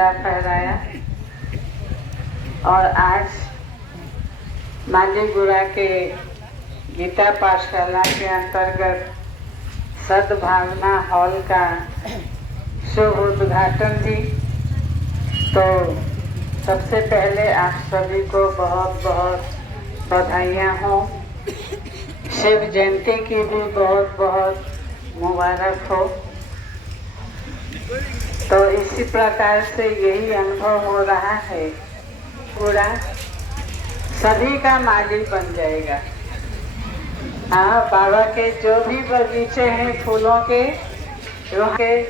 झंडा फहराया और आज मालीगुड़ा के गीता पाठशाला के अंतर्गत सद्भावना हॉल का शुभ उद्घाटन भी। तो सबसे पहले आप सभी को बहुत बहुत बधाइयाँ हों। शिव जयंती की भी बहुत बहुत मुबारक हो। तो इसी प्रकार से यही अनुभव हो रहा है, पूरा सभी का मालिक बन जाएगा। हाँ, बाबा के जो भी बगीचे हैं फूलों के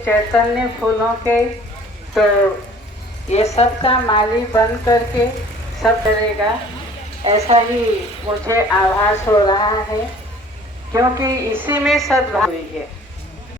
चैतन्य फूलों के, तो ये सब का माली बन करके सब करेगा, ऐसा ही मुझे आभास हो रहा है, क्योंकि इसी में सद्भाव हुई है।